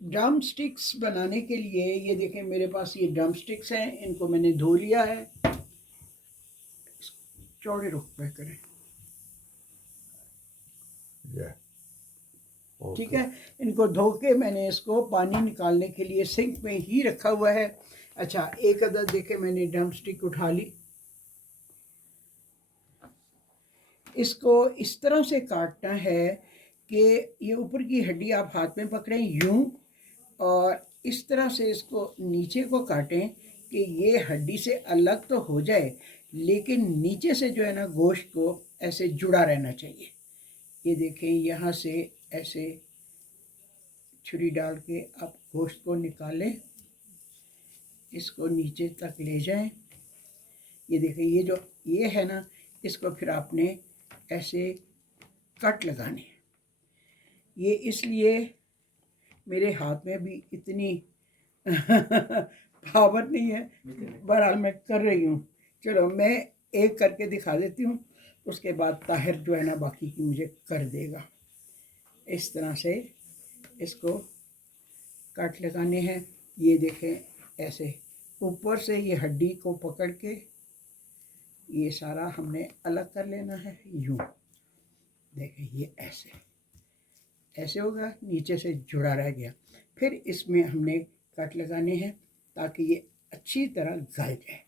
Drum sticks बनाने के लिए ये देखें, मेरे पास ये ड्रम स्टिक्स हैं, इनको मैंने धो लिया है। चौड़े रुख पे करें, ठीक है। इनको धो के मैंने इसको पानी निकालने के लिए सिंक में ही रखा हुआ है। अच्छा, एक अदद देखे मैंने ड्रम स्टिक उठा ली। इसको इस तरह से काटना है कि ये ऊपर की हड्डी आप हाथ में पकड़ें यूं, और इस तरह से इसको नीचे को काटें कि ये हड्डी से अलग तो हो जाए, लेकिन नीचे से जो है ना गोश्त को ऐसे जुड़ा रहना चाहिए। ये देखें, यहाँ से ऐसे छुरी डाल के आप गोश्त को निकालें, इसको नीचे तक ले जाएं। ये देखें, ये जो ये है ना, इसको फिर आपने ऐसे कट लगाने हैं। ये इसलिए मेरे हाथ में भी इतनी पावर नहीं है, बहरहाल मैं कर रही हूँ। चलो मैं एक करके दिखा देती हूँ, उसके बाद ताहिर जो है ना बाकी की मुझे कर देगा। इस तरह से इसको कट लगाने हैं। ये देखें, ऐसे ऊपर से ये हड्डी को पकड़ के ये सारा हमने अलग कर लेना है। यूँ देखें, ये ऐसे ऐसे होगा, नीचे से जुड़ा रह गया। फिर इसमें हमने कट लगाने हैं ताकि ये अच्छी तरह गल जाए।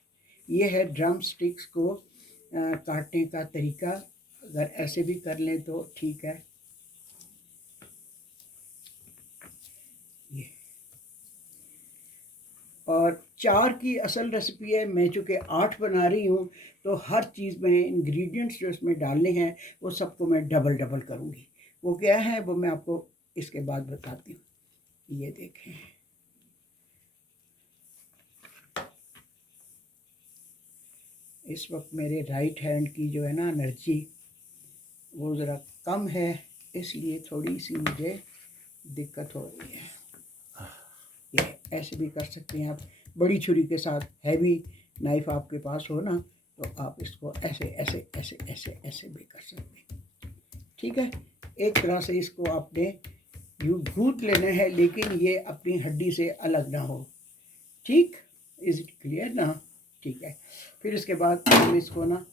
ये है ड्रम स्टिक्स को काटने का तरीका। अगर ऐसे भी कर लें तो ठीक है। ये और 4 की असल रेसिपी है। मैं चूँकि 8 बना रही हूँ तो हर चीज़ में इंग्रेडिएंट्स जो इसमें डालने हैं वो सबको मैं डबल डबल करूँगी। वो क्या है वो मैं आपको इसके बाद बताती हूँ। ये देखें, इस वक्त मेरे राइट हैंड की जो है ना एनर्जी वो ज़रा कम है, इसलिए थोड़ी सी मुझे दिक्कत हो रही है। ये ऐसे भी कर सकते हैं आप, बड़ी छुरी के साथ। हैवी नाइफ आपके पास हो ना तो आप इसको ऐसे ऐसे ऐसे ऐसे ऐसे भी कर सकते हैं, ठीक है। एक तरह से इसको आपने यूँ गूंथ लेना है, लेकिन ये अपनी हड्डी से अलग ना हो। ठीक, इज़ इट क्लियर ना? ठीक है। फिर इसके बाद हम इसको ना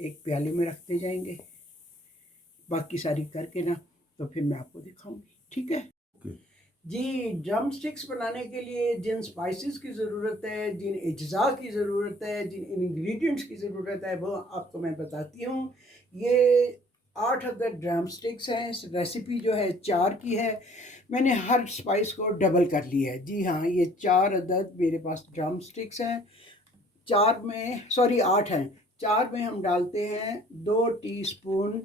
एक प्याले में रखते जाएंगे, बाकी सारी करके ना तो फिर मैं आपको दिखाऊंगी, ठीक है जी। ड्रम स्टिक्स बनाने के लिए जिन स्पाइसेस की ज़रूरत है, जिन अज्जा की ज़रूरत है, जिन इंग्रेडिएंट्स की ज़रूरत है, वो आपको मैं बताती हूँ। ये 8 अदद ड्रम स्टिक्स हैं। रेसिपी जो है 4 की है। मैंने हर स्पाइस को डबल कर लिया है। जी हाँ, ये 4 अदद मेरे पास ड्रम स्टिक्स हैं। 4 में, सॉरी 8 हैं। 4 में हम डालते हैं 2 टीस्पून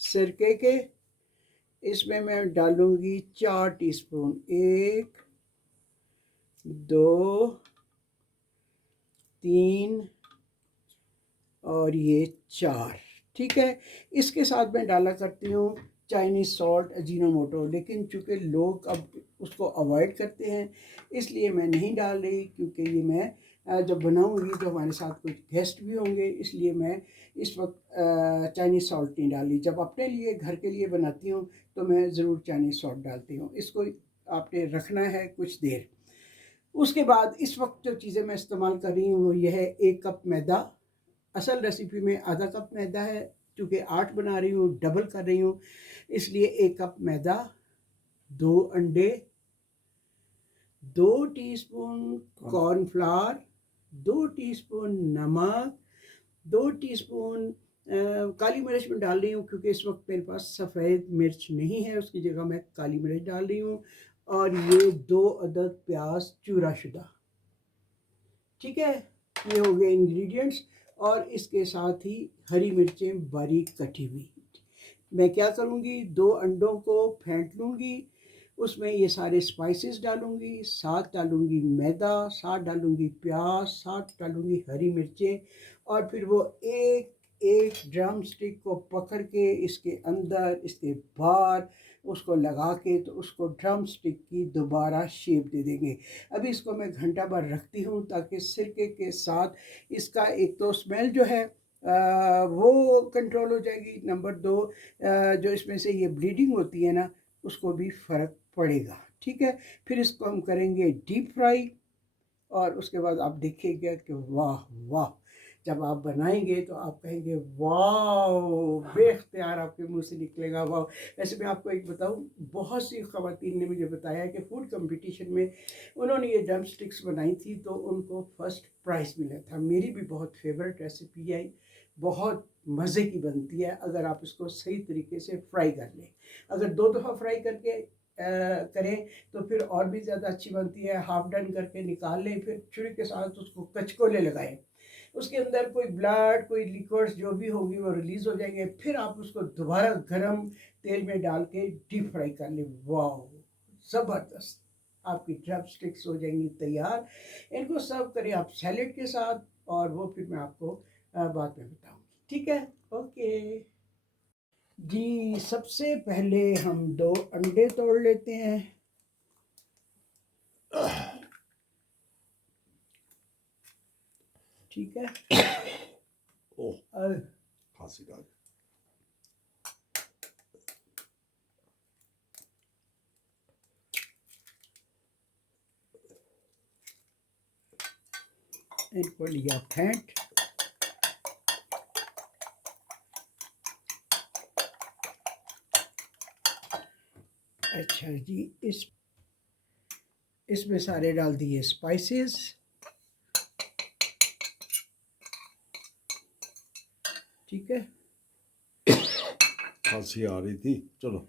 सिरके के। इसमें मैं डालूंगी 4 टीस्पून, 1 2 3 और ये 4, ठीक है। इसके साथ मैं डाला करती हूँ चाइनीज़ सॉल्ट, अजीनोमोटो, लेकिन चूँकि लोग अब उसको अवॉइड करते हैं इसलिए मैं नहीं डाल रही, क्योंकि ये मैं जब बनाऊंगी तो हमारे साथ कुछ गेस्ट भी होंगे, इसलिए मैं इस वक्त चाइनीज़ सॉल्ट नहीं डाली। जब अपने लिए घर के लिए बनाती हूँ तो मैं ज़रूर चाइनीज़ सॉल्ट डालती हूँ। इसको आपने रखना है कुछ देर। उसके बाद इस वक्त जो चीज़ें मैं इस्तेमाल कर रही हूँ वो यह है 1 कप मैदा। असल रेसिपी में आधा कप मैदा है, चूँकि 8 बना रही हूँ, डबल कर रही हूँ, इसलिए 1 कप मैदा, 2 अंडे, 2 टीस्पून कॉर्नफ्लावर, 2 टीस्पून नमक, 2 टीस्पून काली मिर्च में डाल रही हूँ क्योंकि इस वक्त मेरे पास सफ़ेद मिर्च नहीं है, उसकी जगह मैं काली मिर्च डाल रही हूँ। और ये 2 अदद प्याज चूरा शुदा, ठीक है। ये हो गए इंग्रेडिएंट्स, और इसके साथ ही हरी मिर्चें बारीक कटी हुई। मैं क्या करूँगी, 2 अंडों को फेंट लूँगी, उसमें ये सारे स्पाइसेस डालूँगी, साथ डालूँगी मैदा, साथ डालूँगी प्याज, साथ डालूँगी हरी मिर्चें, और फिर वो एक एक ड्रम स्टिक को पकड़ के इसके अंदर इसके बाहर उसको लगा के तो उसको ड्रम स्टिक की दोबारा शेप दे देंगे। अभी इसको मैं घंटा भर रखती हूँ ताकि सिरके के साथ इसका एक तो स्मेल जो है वो कंट्रोल हो जाएगी, नंबर 2 जो इसमें से ये ब्लीडिंग होती है ना उसको भी फ़र्क पड़ेगा, ठीक है। फिर इसको हम करेंगे डीप फ्राई, और उसके बाद आप देखिएगा कि वाह वाह, जब आप बनाएंगे तो आप कहेंगे वाह, बेख्तियार आपके मुंह से निकलेगा वाह। वैसे मैं आपको एक बताऊं, बहुत सी ख़वातीन ने मुझे बताया कि फूड कंपटीशन में उन्होंने ये ड्रम स्टिक्स बनाई थी तो उनको फर्स्ट प्राइज़ मिला था। मेरी भी बहुत फेवरेट रेसिपी है, बहुत मज़े की बनती है अगर आप इसको सही तरीके से फ्राई कर लें। अगर 2 दफ़ा फ्राई करके करें तो फिर और भी ज़्यादा अच्छी बनती है। हाफ डन करके निकाल लें, फिर छुरी के साथ उसको कचकोले लगाएं, उसके अंदर कोई ब्लड, कोई लिक्विड्स जो भी होंगी वो रिलीज़ हो जाएंगे। फिर आप उसको दोबारा गरम तेल में डाल के डीप फ्राई कर लें। वाह, ज़बरदस्त आपकी ड्रम स्टिक्स हो जाएंगी तैयार। इनको सर्व करें आप सैलेड के साथ, और वो फिर मैं आपको बाद में बताऊँगी, ठीक है। ओके जी, सबसे पहले हम 2 अंडे तोड़ लेते हैं। ठीक है। ओह, खांसी का इनको लिया फेंट। अच्छा जी, इसमें सारे डाल दिए स्पाइसेस। ठीक है। खांसी आ रही थी, चलो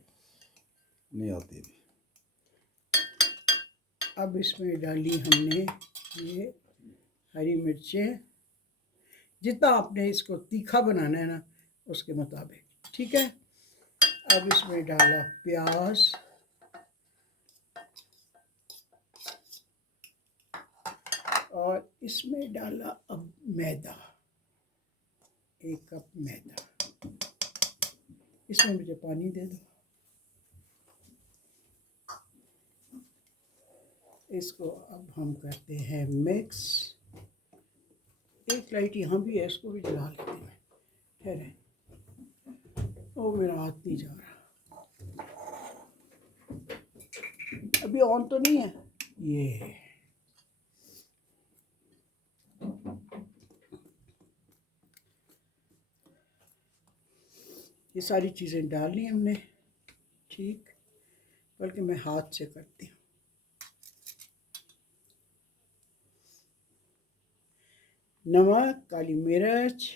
नहीं आती अभी। अब इसमें डाली हमने ये हरी मिर्चें, जितना आपने इसको तीखा बनाना है ना उसके मुताबिक, ठीक है। अब इसमें डाला प्याज, और इसमें डाला अब मैदा, 1 कप मैदा। इसमें मुझे पानी दे दो। इसको अब हम करते हैं मिक्स। एक लाइट यहाँ भी है, इसको भी जला लेते हैं। ठहरे, ओ मेरा हाथ नहीं जा रहा, अभी ऑन तो नहीं है ये। ये सारी चीज़ें डाल ली हमने, ठीक। बल्कि मैं हाथ से करती हूँ। नमक, काली मिर्च,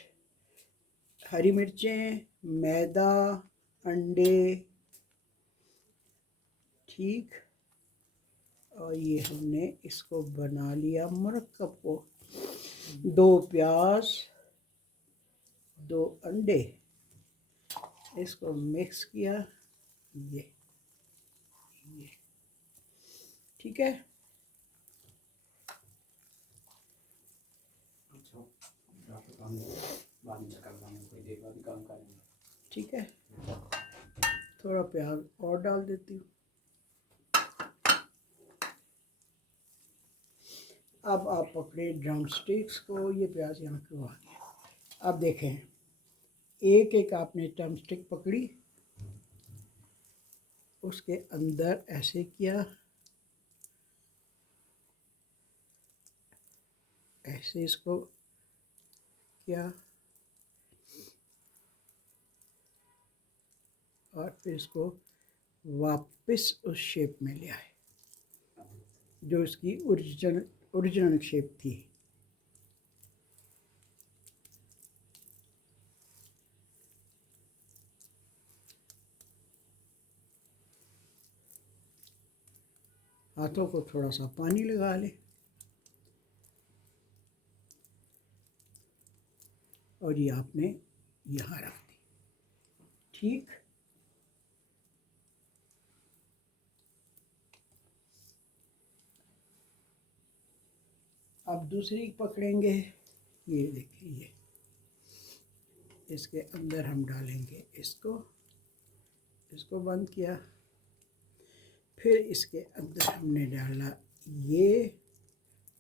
हरी मिर्चें, मैदा, अंडे, ठीक। और ये हमने इसको बना लिया मुरक्कब को। 2 प्याज, 2 अंडे, इसको मिक्स किया, ये ठीक है। ठीक है, थोड़ा प्याज और डाल देती हूँ। अब आप पकड़े ड्रम स्टिक्स को, ये प्याज यहाँ क्यों आ गया। अब देखें, एक एक आपने ड्रम स्टिक पकड़ी, उसके अंदर ऐसे किया, ऐसे इसको किया, और फिर इसको वापस उस शेप में ले आए जो इसकी ओरिजिनल शेप थी। हाथों को थोड़ा सा पानी लगा ले, और ये आपने यहाँ रख दी, ठीक। अब दूसरी पकड़ेंगे, ये देखिए, ये इसके अंदर हम डालेंगे इसको बंद किया, फिर इसके अंदर हमने डाला ये,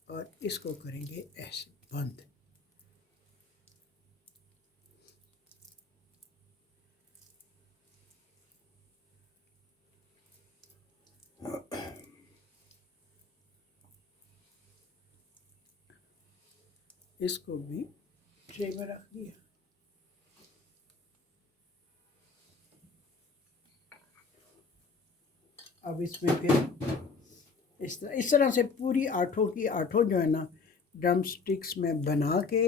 और इसको करेंगे ऐसे बंद। इसको भी ट्रे में रख दिया। अब इसमें फिर इस तरह से पूरी आठों की आठों जो है ना ड्रम स्टिक्स में बना के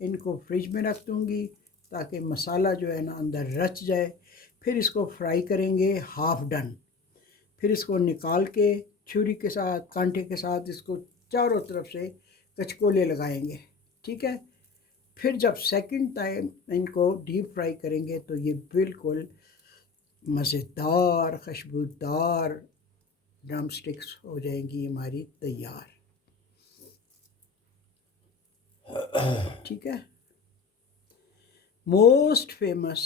इनको फ्रिज में रख दूँगी ताकि मसाला जो है ना अंदर रच जाए। फिर इसको फ्राई करेंगे हाफ डन। फिर इसको निकाल के छुरी के साथ कांटे के साथ इसको चारों तरफ से कचकोले लगाएंगे, ठीक है। फिर जब सेकंड टाइम इनको डीप फ्राई करेंगे तो ये बिल्कुल मज़ेदार खुशबूदार ड्रम स्टिक्स हो जाएंगी हमारी तैयार, ठीक है। मोस्ट फेमस,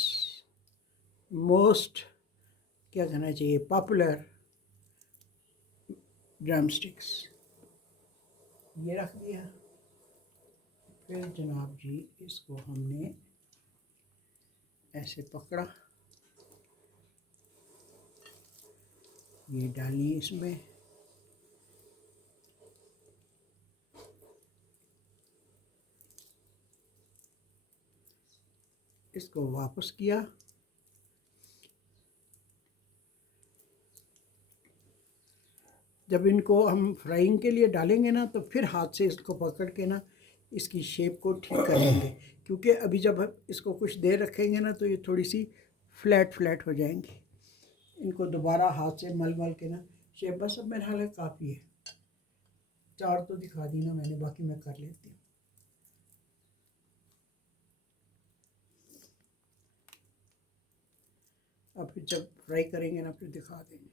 मोस्ट क्या कहना चाहिए, पॉपुलर ड्रम स्टिक्स ये रख दिया। फिर जनाब जी इसको हमने ऐसे पकड़ा, ये डाली इसमें, इसको वापस किया। जब इनको हम फ्राइंग के लिए डालेंगे ना तो फिर हाथ से इसको पकड़ के ना इसकी शेप को ठीक करेंगे, क्योंकि अभी जब इसको कुछ देर रखेंगे ना तो ये थोड़ी सी फ्लैट फ्लैट हो जाएंगी। इनको दोबारा हाथ से मल मल के ना शेप, बस अब मेरा हाल काफ़ी है, 4 तो दिखा दी ना मैंने, बाकी मैं कर लेती हूँ। अब फिर जब फ्राई करेंगे ना फिर दिखा देंगे।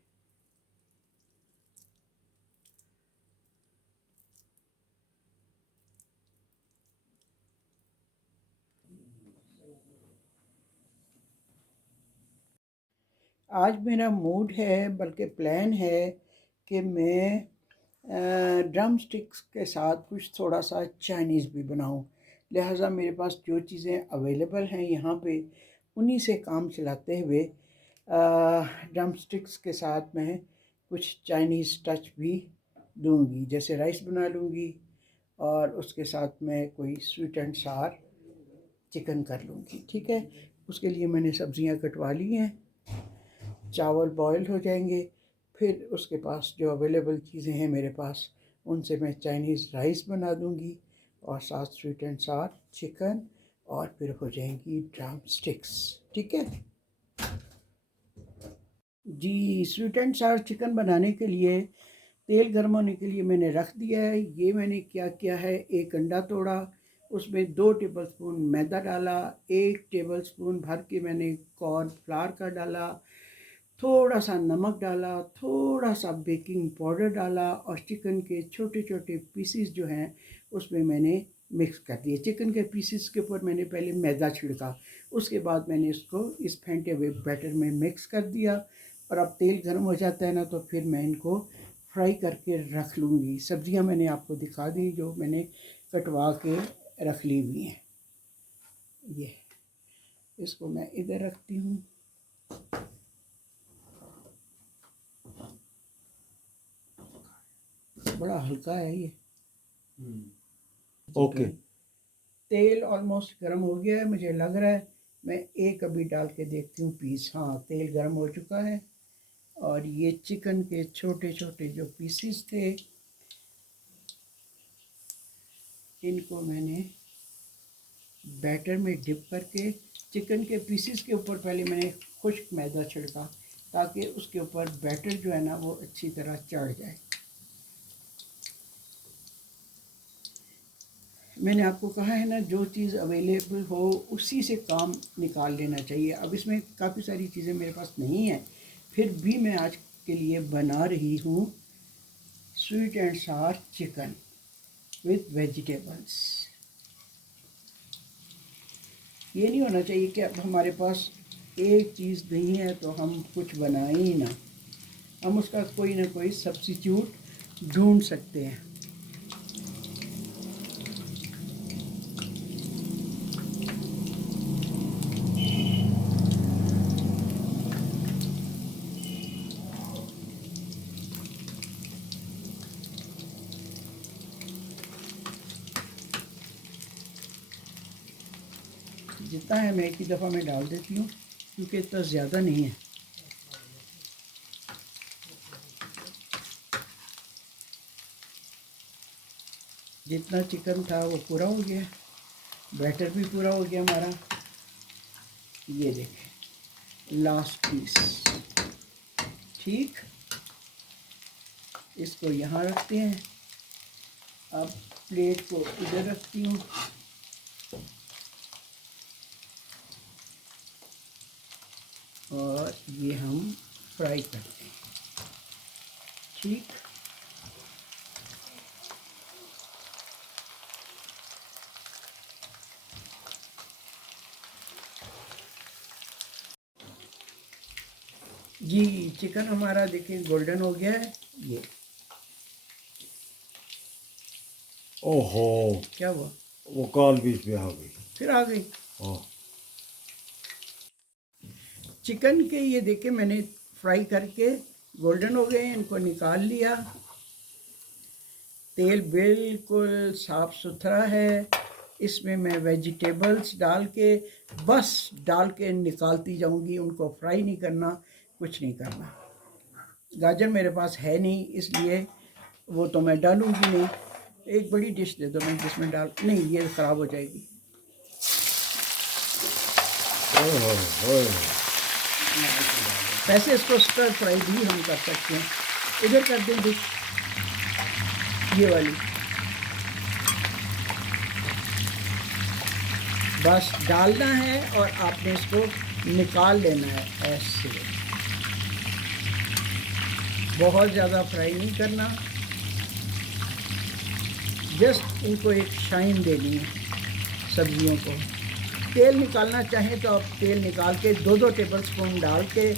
आज मेरा मूड है, बल्कि प्लान है कि मैं ड्रम स्टिक्स के साथ कुछ थोड़ा सा चाइनीज़ भी बनाऊं। लिहाजा मेरे पास जो चीज़ें अवेलेबल हैं यहाँ पे उन्हीं से काम चलाते हुए ड्रम स्टिक्स के साथ मैं कुछ चाइनीज़ टच भी दूंगी। जैसे राइस बना लूँगी और उसके साथ मैं कोई स्वीट एंड सार चिकन कर लूँगी, ठीक है। उसके लिए मैंने सब्ज़ियाँ कटवा ली हैं, चावल बॉयल हो जाएंगे। फिर उसके पास जो अवेलेबल चीज़ें हैं मेरे पास उनसे मैं चाइनीज़ राइस बना दूंगी और साथ स्वीट एंड सार चिकन, और फिर हो जाएंगी ड्रम स्टिक्स, ठीक है जी। स्वीट एंड सार चिकन बनाने के लिए तेल गर्म होने के लिए मैंने रख दिया है। ये मैंने क्या किया है, एक अंडा तोड़ा, उसमें 2 टेबलस्पून मैदा डाला, 1 टेबलस्पून भर के मैंने कॉर्न फ्लावर का डाला, थोड़ा सा नमक डाला, थोड़ा सा बेकिंग पाउडर डाला, और चिकन के छोटे छोटे पीसीस जो हैं उसमें मैंने मिक्स कर दिए। चिकन के पीसीस के ऊपर मैंने पहले मैदा छिड़का, उसके बाद मैंने इसको इस फेंटे हुए बैटर में मिक्स कर दिया। और अब तेल गर्म हो जाता है ना तो फिर मैं इनको फ्राई करके रख लूँगी। सब्जियां मैंने आपको दिखा दी जो मैंने कटवा के रख ली हुई हैं। ये इसको मैं इधर रखती हूँ। बड़ा हल्का है ये। ओके। तेल ऑलमोस्ट गर्म हो गया है, मुझे लग रहा है। मैं एक अभी डाल के देखती हूँ पीस। हाँ, तेल गर्म हो चुका है और ये चिकन के छोटे छोटे जो पीसीस थे इनको मैंने बैटर में डिप करके, चिकन के पीसीस के ऊपर पहले मैंने खुश्क मैदा छिड़का ताकि उसके ऊपर बैटर जो है ना वो अच्छी तरह चढ़ जाए। मैंने आपको कहा है ना, जो चीज़ अवेलेबल हो उसी से काम निकाल लेना चाहिए। अब इसमें काफ़ी सारी चीज़ें मेरे पास नहीं हैं, फिर भी मैं आज के लिए बना रही हूँ स्वीट एंड सार चिकन विथ वेजिटेबल्स। ये नहीं होना चाहिए कि अब हमारे पास एक चीज़ नहीं है तो हम कुछ बनाएं ही ना, हम उसका कोई ना कोई सब्स्टिट्यूट ढूंढ सकते हैं। जितना है मैं एक ही दफ़ा में डाल देती हूँ, क्योंकि इतना ज़्यादा नहीं है। जितना चिकन था वो पूरा हो गया, बैटर भी पूरा हो गया हमारा। ये देखें लास्ट पीस। ठीक, इसको यहाँ रखते हैं। अब प्लेट को इधर रखती हूँ। और ये हम फ्राई करते हैं। ठीक, जी चिकन हमारा देखिए गोल्डन हो गया है। ये ओहो, क्या हुआ? वो काल बीच में आ गई। फिर आ गई हाँ, चिकन के। ये देखिए मैंने फ्राई करके गोल्डन हो गए, इनको निकाल लिया। तेल बिल्कुल साफ़ सुथरा है। इसमें मैं वेजिटेबल्स डाल के बस डाल के निकालती जाऊंगी, उनको फ्राई नहीं करना, कुछ नहीं करना। गाजर मेरे पास है नहीं, इसलिए वो तो मैं डालूंगी नहीं। एक बड़ी डिश दे दो मैं जिसमें डाल, नहीं ये ख़राब हो जाएगी। ओहो, ओहो। वैसे इसको स्टर फ्राई भी हम कर सकते हैं। इधर कर दें डिश, ये वाली। बस डालना है और आपने इसको निकाल लेना है ऐसे। बहुत ज़्यादा फ्राई नहीं करना, जस्ट इनको एक शाइन देनी है सब्जियों को। तेल निकालना चाहें तो आप तेल निकाल के 2-2 टेबल स्पून डाल के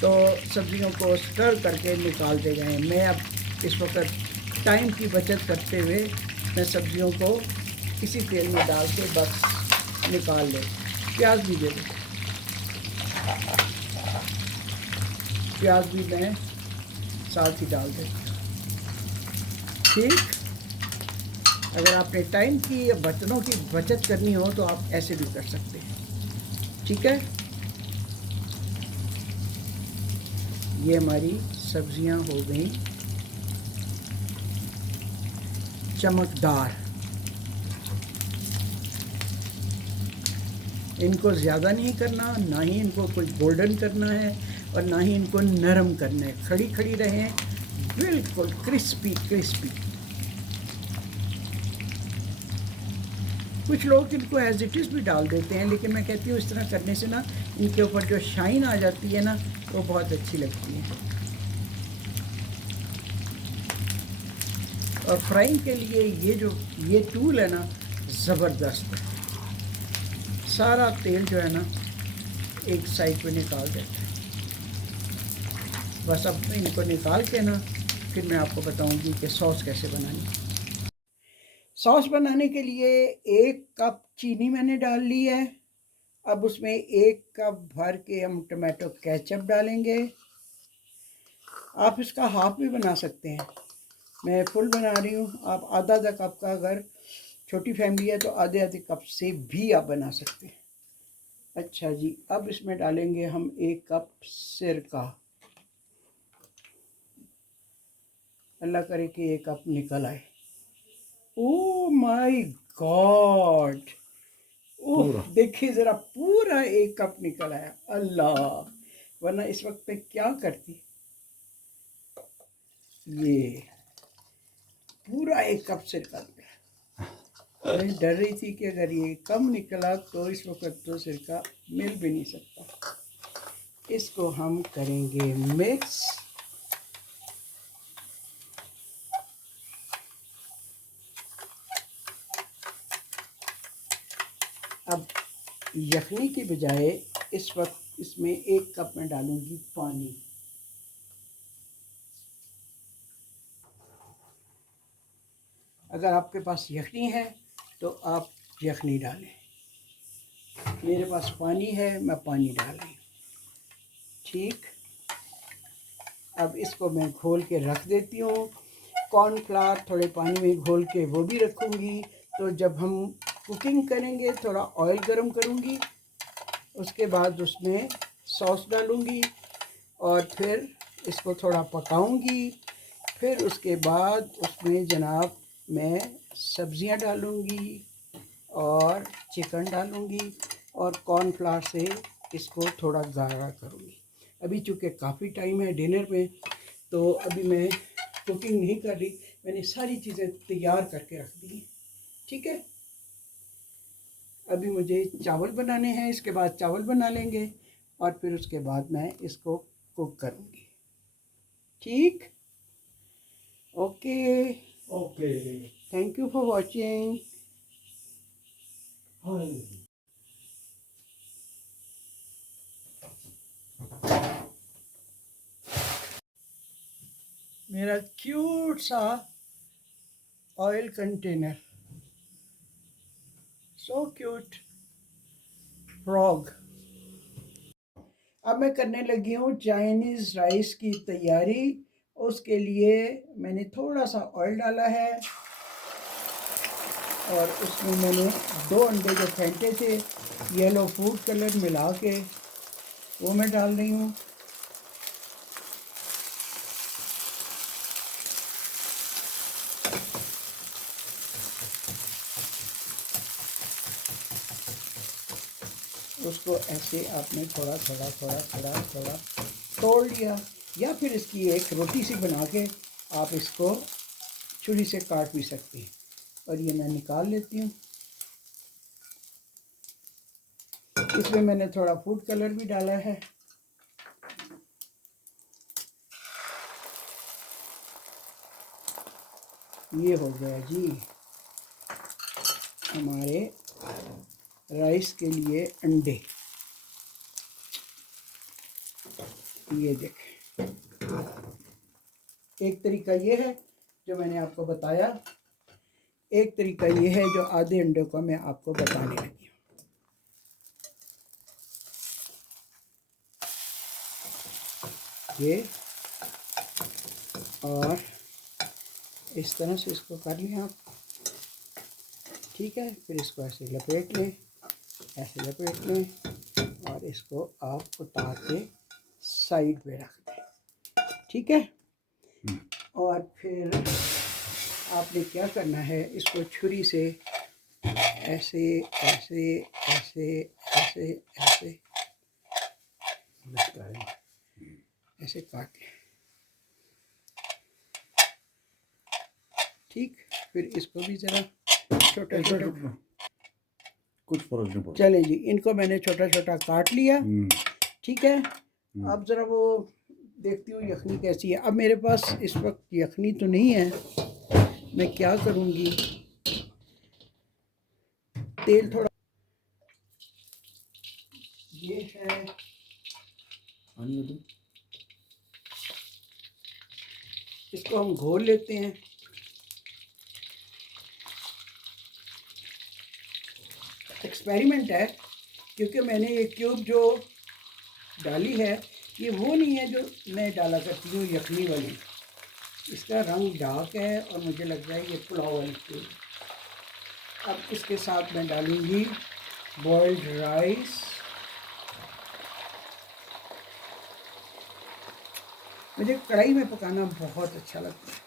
तो सब्जियों को स्टर करके निकालते गए। मैं अब इस वक्त टाइम की बचत करते हुए मैं सब्जियों को इसी तेल में डाल के बस निकाल ले। प्याज भी दे दो, प्याज भी मैं साथ ही डाल देता हूँ। ठीक, अगर आपने टाइम की या बर्तनों की बचत करनी हो तो आप ऐसे भी कर सकते हैं। ठीक है, ये हमारी सब्जियां हो गई चमकदार। इनको ज़्यादा नहीं करना, ना ही इनको कोई गोल्डन करना है और ना ही इनको नरम करना है। खड़ी खड़ी रहें, बिल्कुल क्रिस्पी क्रिस्पी। कुछ लोग इनको एज इट इज़ भी डाल देते हैं, लेकिन मैं कहती हूँ इस तरह करने से ना इनके ऊपर जो शाइन आ जाती है ना वो बहुत अच्छी लगती है। और फ्राइंग के लिए ये टूल है ना ज़बरदस्त है। सारा तेल जो है ना एक साइड पे निकाल देता है। बस अब इनको निकाल के ना फिर मैं आपको बताऊंगी कि सॉस कैसे बनानी है। सॉस बनाने के लिए 1 कप चीनी मैंने डाल ली है। अब उसमें 1 कप भर के हम टमाटो केचप डालेंगे। आप इसका हाफ भी बना सकते हैं, मैं फुल बना रही हूँ। आप आधा आधा कप का, अगर छोटी फैमिली है तो आधे आधे कप से भी आप बना सकते हैं। अच्छा जी, अब इसमें डालेंगे हम 1 कप सिरका। अल्लाह करे कि 1 कप निकल आए। ओ माय गॉड, ओह पूरा। देखिए ज़रा, पूरा 1 कप निकल आया। अल्लाह, वरना इस वक्त मैं क्या करती। ये पूरा 1 कप सिरका निकला। मैं डर रही थी कि अगर ये कम निकला तो इस वक्त तो सिरका मिल भी नहीं सकता। इसको हम करेंगे मिक्स। अब यखनी की बजाय इस वक्त इसमें 1 कप में डालूंगी पानी। अगर आपके पास यखनी है तो आप यखनी डालें। मेरे पास पानी है, मैं पानी डाल रही हूँ। ठीक, अब इसको मैं घोल के रख देती हूँ। कॉर्नफ्लावर थोड़े पानी में घोल के वो भी रखूँगी, तो जब हम कुकिंग करेंगे थोड़ा ऑयल गरम करूँगी, उसके बाद उसमें सॉस डालूँगी और फिर इसको थोड़ा पकाऊँगी। फिर उसके बाद उसमें जनाब मैं सब्ज़ियाँ डालूँगी और चिकन डालूँगी और कॉर्नफ्लावर से इसको थोड़ा गाढ़ा करूँगी। अभी चूँकि काफ़ी टाइम है डिनर में, तो अभी मैं कुकिंग नहीं कर रही, मैंने सारी चीज़ें तैयार करके रख दी। ठीक है, अभी मुझे चावल बनाने हैं, इसके बाद चावल बना लेंगे और फिर उसके बाद मैं इसको कुक करूँगी। ठीक, okay, okay. Thank you for watching. हाँ। मेरा क्यूट सा oil container, so cute frog. अब मैं करने लगी हूँ चाइनीज़ राइस की तैयारी। उसके लिए मैंने थोड़ा सा ऑयल डाला है और उसमें मैंने 2 अंडे जो फेंटे थे येलो फूड कलर मिला के वो मैं डाल रही हूँ। उसको ऐसे आपने थोड़ा थोड़ा थोड़ा थोड़ा थोड़ा तोड़ लिया, या फिर इसकी एक रोटी सी बना के आप इसको छुरी से काट भी सकते हैं। और ये मैं निकाल लेती हूँ। इसमें मैंने थोड़ा फूड कलर भी डाला है। ये हो गया जी हमारे राइस के लिए अंडे। ये देखें, एक तरीका ये है जो मैंने आपको बताया, एक तरीका ये है जो आधे अंडे को मैं आपको बताने लगी हूँ। ये और इस तरह से इसको कर लें आप। ठीक है, फिर इसको ऐसे लपेट लें, ऐसे लपेट लें और इसको आप उतार के साइड पे रख दें। ठीक है, और फिर आपने क्या करना है, इसको छुरी से ऐसे ऐसे ऐसे ऐसे ऐसे ऐसे काट लें। ठीक, फिर इसको भी ज़रा छोटा छोटा, कुछ फर्क नहीं पड़ता। चलें जी, इनको मैंने छोटा छोटा काट लिया। ठीक है, अब ज़रा वो देखती हूँ यखनी कैसी है। अब मेरे पास इस वक्त यखनी तो नहीं है, मैं क्या करूँगी, तेल थोड़ा ये है, इसको हम घोल लेते हैं। एक्सपेरिमेंट है, क्योंकि मैंने ये क्यूब जो डाली है ये वो नहीं है जो मैं डाला करती हूँ यखनी वाली। इसका रंग डार्क है और मुझे लग रहा है ये पुलाव वाली क्यूब। अब इसके साथ मैं डालूँगी बॉइल्ड राइस। मुझे कढ़ाई में पकाना बहुत अच्छा लगता है।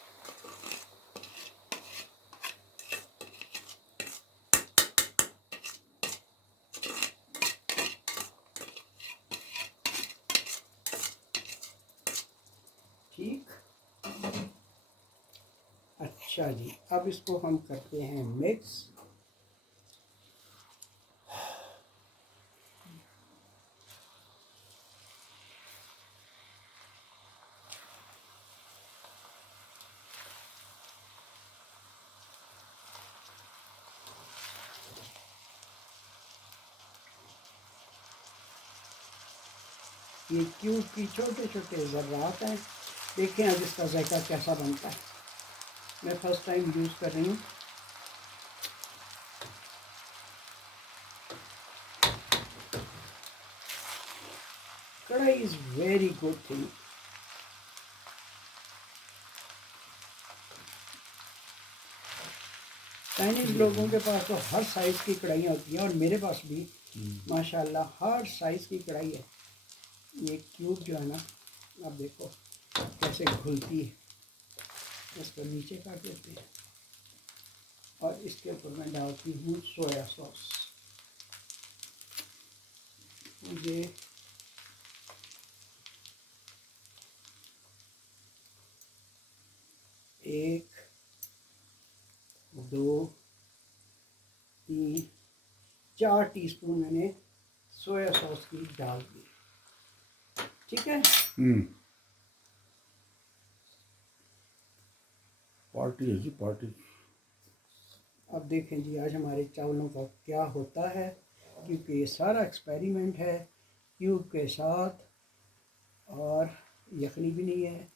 ठीक, अच्छा जी, अब इसको हम करते हैं मिक्स। ये क्यूब की छोटे छोटे ज़र्रात हैं। देखें अब इसका जायका कैसा बनता है। मैं फर्स्ट टाइम यूज़ कर रही हूँ। कढ़ाई is very good thing. Chinese लोगों के पास तो हर साइज़ की कढ़ाइयाँ होती हैं और मेरे पास भी माशाल्लाह हर साइज़ की कढ़ाई है। ये क्यूब जो है ना, आप देखो कैसे घुलती है। इसको नीचे कर देते हैं और इसके ऊपर मैं डालती हूँ सोया सॉस। मुझे एक, दो, तीन, 4 टीस्पून मैंने सोया सॉस की डाल दी। ठीक है, पार्टी है जी, पार्टी। अब देखें जी आज हमारे चावलों का क्या होता है, क्योंकि ये सारा एक्सपेरिमेंट है क्यूब के साथ। और यखनी भी नहीं है,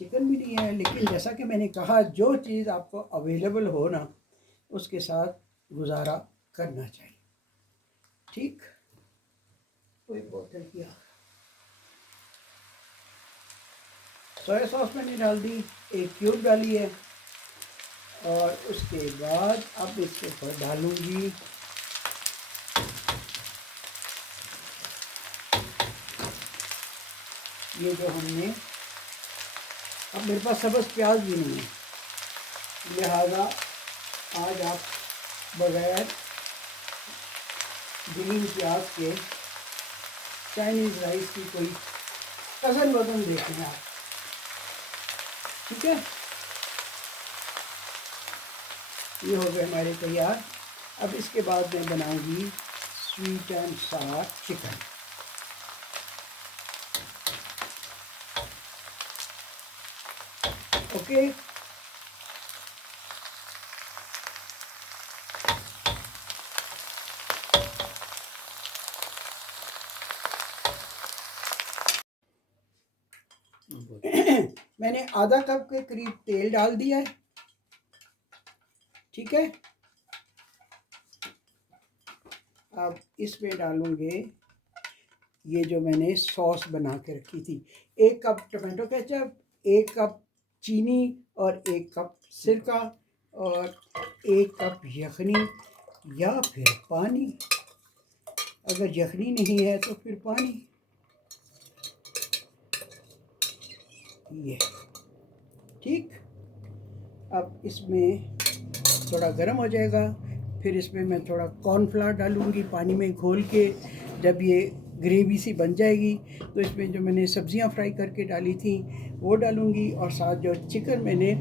चिकन भी नहीं है, लेकिन जैसा कि मैंने कहा जो चीज़ आपको अवेलेबल हो ना उसके साथ गुजारा करना चाहिए। ठीक, कोई बोतल किया सोया सॉस मैंने डाल दी, एक क्यूब डाली है। और उसके बाद अब इसके ऊपर डालूंगी ये जो हमने, अब मेरे पास सब्ज़ प्याज भी नहीं है, लिहाजा आज आप बगैर ग्रीन प्याज के चाइनीज़ राइस की कोई कज़न वज़न देखें आप। ठीक है, ये हो गए हमारे तैयार। अब इसके बाद मैं बनाऊंगी स्वीट एंड सार चिकन। ओके, मैंने आधा कप के करीब तेल डाल दिया है। ठीक है, अब इसमें डालूंगे ये जो मैंने सॉस बना के रखी थी, 1 कप टमाटो केचप, 1 कप चीनी और 1 कप सिरका और 1 कप यखनी या फिर पानी। अगर यखनी नहीं है तो फिर पानी। ये ठीक, अब इसमें थोड़ा गर्म हो जाएगा, फिर इसमें मैं थोड़ा कॉर्नफ्लावर डालूंगी पानी में घोल के। जब ये ग्रेवी सी बन जाएगी तो इसमें जो मैंने सब्जियां फ्राई करके डाली थी वो डालूंगी और साथ जो चिकन मैंने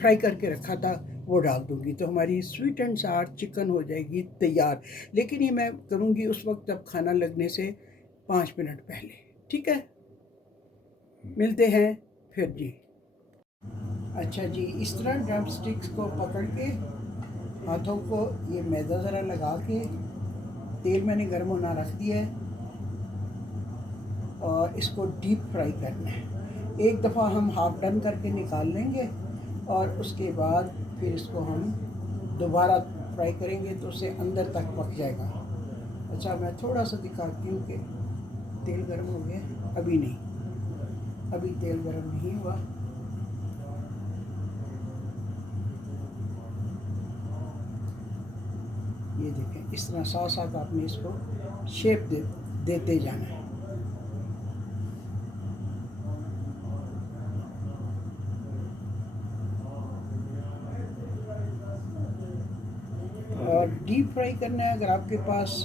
फ्राई करके रखा था वो डाल दूंगी। तो हमारी स्वीट एंड सार चिकन हो जाएगी तैयार। लेकिन ये मैं करूंगी उस वक्त जब खाना लगने से 5 मिनट पहले। ठीक है, मिलते हैं फिर जी। अच्छा जी, इस तरह ड्रम स्टिक्स को पकड़ के हाथों को ये मैदा ज़रा लगा के, तेल मैंने गर्म होना रख दिया है और इसको डीप फ्राई करना है। एक दफ़ा हम हाफ टर्न करके निकाल लेंगे और उसके बाद फिर इसको हम दोबारा फ्राई करेंगे तो उसे अंदर तक पक जाएगा। अच्छा, मैं थोड़ा सा दिखाती हूँ कि तेल गर्म हो गया। अभी नहीं, अभी तेल गर्म नहीं हुआ। ये देखें, इस तरह साथ साथ आपने इसको शेप देते जाना है। और डीप फ्राई करना है। अगर आपके पास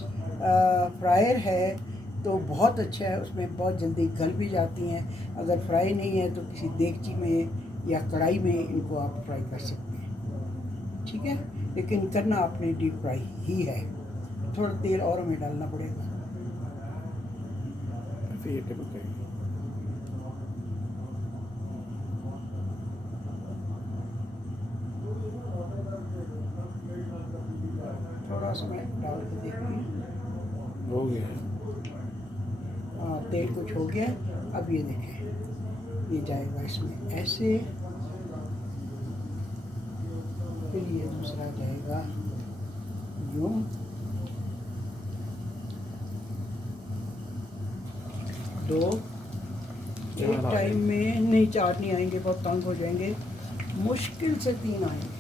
फ्रायर है तो बहुत अच्छा है, उसमें बहुत जल्दी गल भी जाती हैं। अगर फ्राई नहीं है तो किसी देगची में या कढ़ाई में इनको आप फ्राई कर सकते हैं। ठीक है, लेकिन करना आपने डीप फ्राई ही है। थोड़ा तेल और हमें डालना पड़ेगा। थोड़ा सा मैं डाल के देखती हूँ। हो गया, हाँ, तेल कुछ हो गया। अब ये देखें, ये जाएगा इसमें ऐसे, फिर ये दूसरा जाएगा यूँ। दो एक टाइम में नहीं, 4 नहीं आएंगे, बहुत तंग हो जाएंगे। मुश्किल से 3 आएंगे।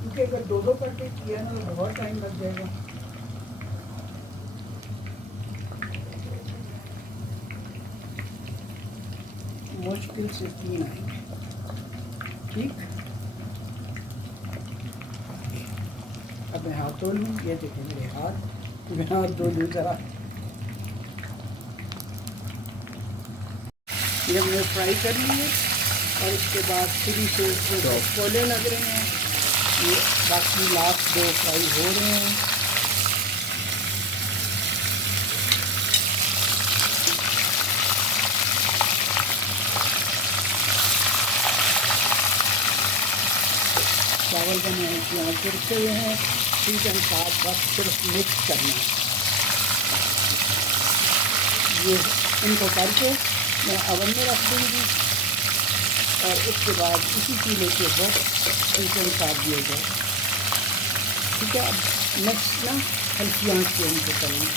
क्योंकि अगर दो दो करके किया ना तो बहुत टाइम लग जाएगा। मुश्किल से 3 आएंगे। ठीक, अब मैं हाथ धो लूँ। ये देखें मेरे हाथ, मैं हाथ धो लूँ ज़रा। ये हमने फ्राई कर लिए और इसके बाद चिली से छोले लग रहे हैं। ये बाकी लास्ट 2 फ्राई हो रहे हैं। चावल बने यहाँ पे रखे हुए हैं। ठीक है, साथ बस सिर्फ मिक्स करना है। ये इनको करके मैं अवन में रख दूँगी और उसके बाद इसी चूल्हे के ऊपर चिकन साथ दिए जाए। ठीक है, अब नेक्स्ट ना हल्की आंच पे इनको करेंगे।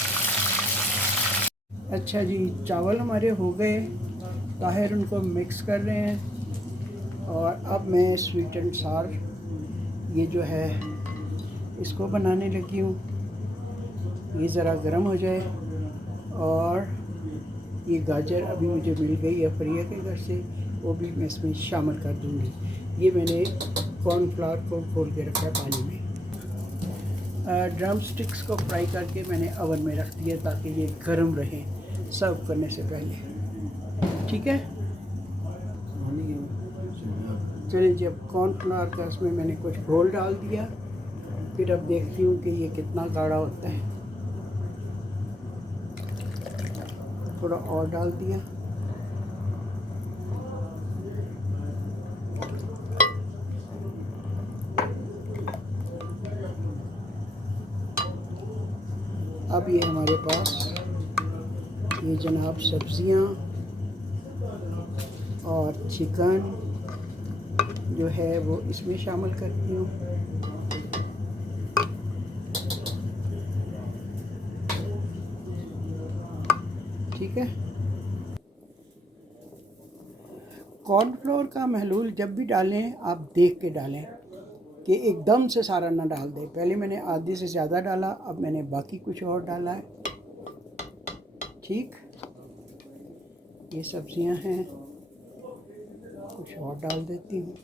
अच्छा जी, चावल हमारे हो गए, ताहिर उनको मिक्स कर रहे हैं। और अब मैं स्वीट एंड सार ये जो है इसको बनाने लगी हूँ। ये ज़रा गर्म हो जाए। और ये गाजर अभी मुझे मिल गई है प्रिया के घर से, वो भी मैं इसमें शामिल कर दूँगी। ये मैंने कॉर्नफ्लावर को खोल के रखा है पानी में। ड्रम स्टिक्स को फ्राई करके मैंने ओवन में रख दिया ताकि ये गर्म रहे सर्व करने से पहले। ठीक है, चलिए जब कॉर्नफ्लावर का इसमें मैंने कुछ घोल डाल दिया, फिर अब देखती हूँ कि ये कितना गाढ़ा होता है। थोड़ा और डाल दिया। अब ये हमारे पास ये जनाब सब्जियां और चिकन जो है वो इसमें शामिल करती हूँ। ठीक है, कॉर्नफ्लोर का महलूल जब भी डालें आप देख के डालें कि एकदम से सारा ना डाल दें। पहले मैंने आधे से ज़्यादा डाला, अब मैंने बाकी कुछ और डाला है। ठीक, ये सब्जियां हैं, कुछ और डाल देती हूँ।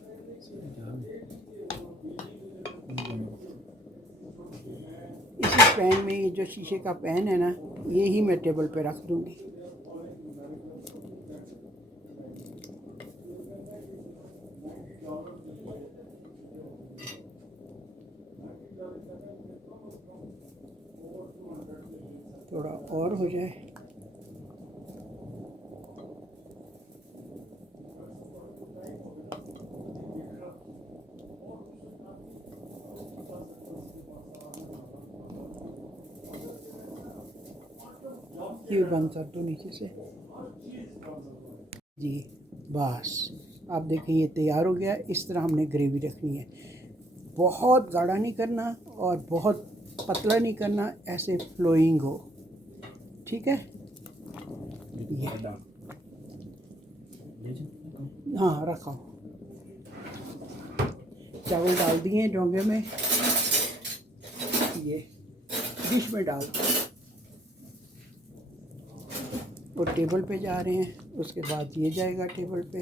इसी पैन में, ये जो शीशे का पैन है ना, ये ही मैं टेबल पे रख दूँगी। थोड़ा और हो जाए। ये बंद कर दो नीचे से जी। बस आप देखें ये तैयार हो गया। इस तरह हमने ग्रेवी रखनी है, बहुत गाढ़ा नहीं करना और बहुत पतला नहीं करना, ऐसे फ्लोइंग हो। ठीक है, ये हाँ रखा हो। चावल डाल दिए डोंगे में, ये डिश में डाल और टेबल पे जा रहे हैं। उसके बाद ये जाएगा टेबल पे।